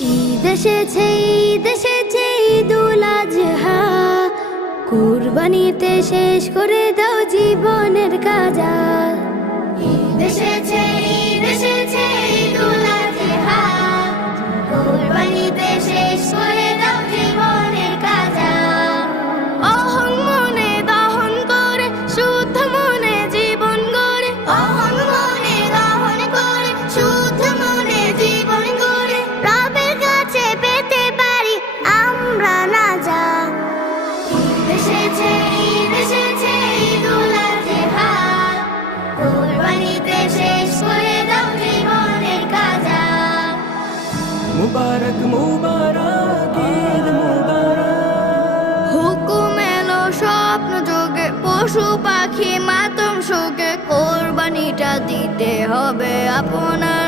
ঈদ এসেছে, ঈদ এসেছে, ঈদুল আজহা, কুরবানিতে শেষ করে দাও জীবনের কাজা। ঈদ এসেছে, ঈদ এসেছে, ঈদুল আজহা, কুরবানিতে শেষ করে দাও জীবনের কাজা। অহং মনে দহন করে শুদ্ধ মনে জীবন গড়ে, অহং মনে দহন করে শুদ্ধ মনে জীবন গড়ে, রবের কাছে পেতে পারি আমরা নাজা। ঈদ এসেছে, ঈদ এসেছে, ঈদুল আজহা, কুরবানিতে শেষ করে দাও জীবনের কাজা। মুবারক মুবারক ঈদ মুবারক। হুকুম এলো স্বপ্ন যোগে, পশু পাখি মাতম শোকে, কোরবানিটা দিতে হবে আপনার